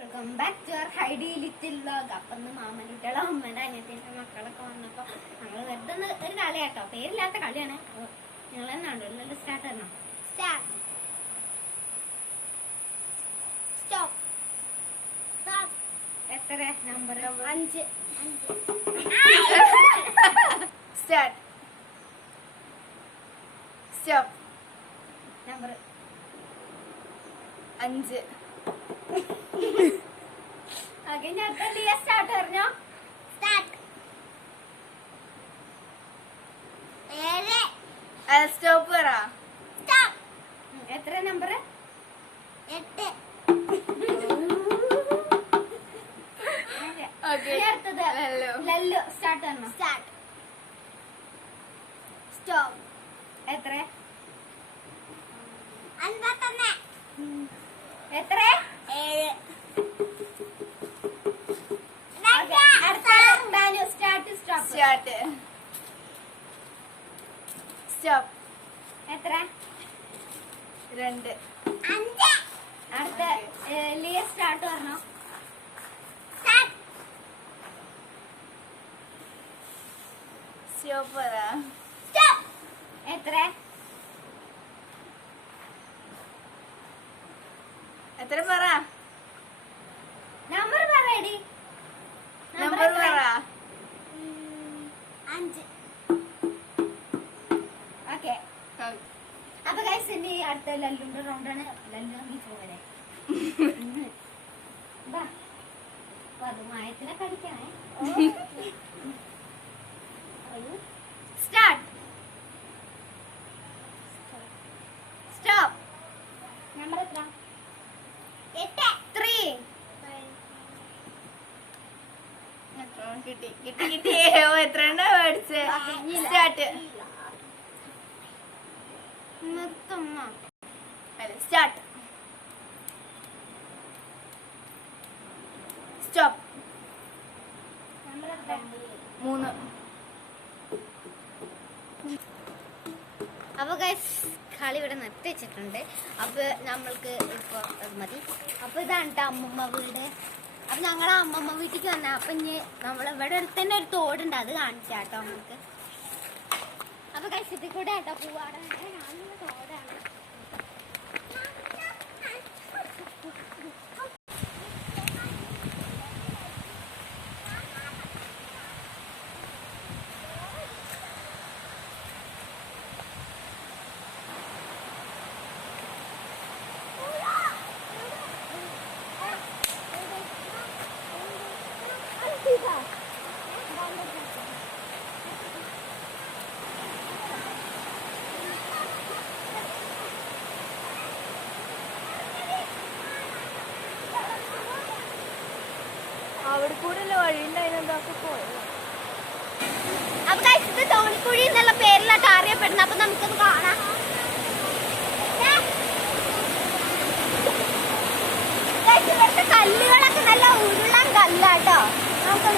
Welcome back to our Heidi little vlog. അപ്പം മാമനുട്ടിയുടെ അമ്മയുടെ അനിയത്തിന്റെ മക്കളൊക്കെ വന്നപ്പോ ഞങ്ങൾ വെറുതെ ഒരു കളിയാട്ടോ, പേരില്ലാത്ത കളിയാണ്. ഞങ്ങൾ തന്നെയാണ് എല്ലാവരും സ്റ്റാർട്ട് ചെയ്യണം. എത്ര number? 5. Start. Stop. Number 5. Okay, ഞാൻ സ്റ്റാർട്ട് പറഞ്ഞോ. സ്റ്റാർട്ട്. 7. സ്റ്റോപ്പ് പറ. സ്റ്റോപ്പ്. എത്ര നമ്പർ? 8. അടുത്തത് ലല്ലു. സ്റ്റാർട്ട് പറഞ്ഞോ. സ്റ്റാർട്ട്. സ്റ്റോപ്പ്. എത്ര? 51. എത്ര? 7. സ്റ്റാർട്ട്. സ്റ്റോപ്പ്. സ്റ്റാർട്ട്. സ്റ്റോപ്പ്. എത്ര? 2. 5. അടുത്ത ലിയ സ്റ്റാർട്ട് പറഞ്ഞോ. സ്റ്റോപ്പ് പറ. സ്റ്റോപ്പ്. എത്ര? എത്ര പറ. നമ്പർ പറയടി. നമ്പർ പറ. 5. ഓക്കെ. അപ്പൊ ഗൈസ്, ഇനി അടുത്ത ലല്ലുന്റെ റൗണ്ടാണ്. ലല്ലു നീ പോരെ. മയത്തിനെ കളിക്കണേ. സ്റ്റാർട്ട്. സ്റ്റോപ്പ്. നമ്പർ എത്ര? 8. 3. കിട്ടി. എത്ര എണ്ണ മേടിച്ച്. സ്റ്റാർട്ട്. സ്റ്റാർട്ട്. സ്റ്റോപ്പ്. 3. അപ്പൊ ഗൈസ്, കളി ഇവിടെ നിർത്തി വെച്ചിട്ടുണ്ട്. അപ്പൊ നമ്മൾക്ക് ഇപ്പൊ അത് മതി. അപ്പൊ ഇതാണ് കേട്ടോ അമ്മമ്മ വീട്. അപ്പൊ ഞങ്ങളെ അമ്മമ്മ വീട്ടിലേക്ക് വന്ന. അപ്പൊ ഇനി നമ്മളിവിടെ തന്നെ ഒരു തോടുണ്ട്, അത് കാണിച്ചാട്ടോ നമുക്ക്. അപ്പൊ ഗൈസ്, ഇതിൽ കൂടെ ആട്ടോ പോവാടെ തോടാണ്. അവിടെ കൂടെ വഴിയുണ്ടായിരുന്നതൊക്കെ പോയത്. അപ്പൊ ഗൈസ്, ഇത് തോണിക്കുഴി എന്നുള്ള പേരിലാട്ടോ അറിയപ്പെടുന്നത്. അപ്പൊ നമുക്കൊന്ന് കാണാം. ഇവിടുത്തെ കല്ലുകളൊക്കെ നല്ല ഉരുളൻ കല്ലാട്ടോ. നമുക്ക്